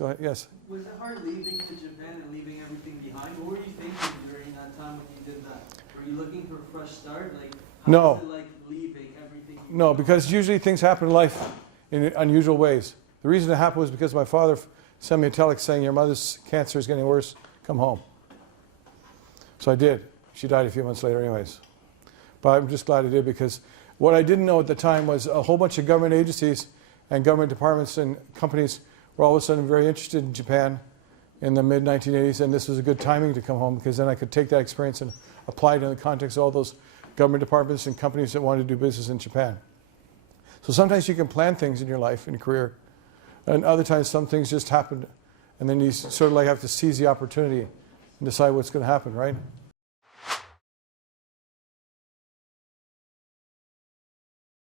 go ahead. Yes. Was it hard leaving to Japan and leaving everything behind? What were you thinking during that time when you did that? Were you looking for a fresh start? Like, how No. was it like leaving everything? No, because usually things happen in life in unusual ways. The reason it happened was because my father sent me a telex saying, your mother's cancer is getting worse, come home. So I did. She died a few months later anyways. But I'm just glad I did, because what I didn't know at the time was a whole bunch of government agencies and government departments and companies were all of a sudden very interested in Japan in the mid-1980s, and this was a good timing to come home, because then I could take that experience and apply it in the context of all those government departments and companies that wanted to do business in Japan. So sometimes you can plan things in your life, in your career, and other times some things just happen, and then you sort of like have to seize the opportunity and decide what's going to happen, right?